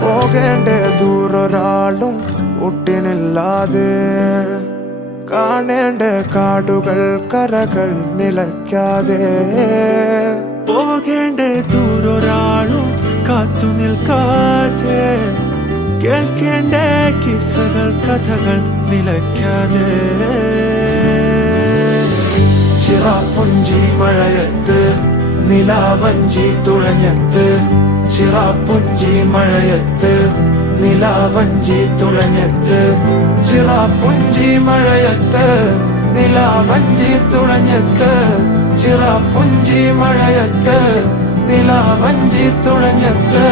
പോകേണ്ട ദൂരൊരാളും ഒട്ടിനില്ലാതെ, കാണേണ്ട കാടുകൾ കരകൾ നിലയ്ക്കാതെ, പോകേണ്ട ദൂരൊരാളും കാത്തു നിൽക്കാതെ, കേൾക്കേണ്ട കിസ്സകൾ കഥകൾ നിലയ്ക്കാതെ. ചിറാപ്പുഞ്ചി മഴയത്ത് നിലാവഞ്ചി തുഴഞ്ഞത്ത്, ചിറാപ്പുഞ്ചി മഴയത്ത് നിലാവഞ്ചി തുഴഞ്ഞത്ത്, ചിറാപ്പുഞ്ചി മഴയത്ത് നിലാവഞ്ചി തുഴഞ്ഞത്ത്, ചിറാപ്പുഞ്ചി മഴയത്ത് നിലാവഞ്ചി തുഴഞ്ഞത്ത്.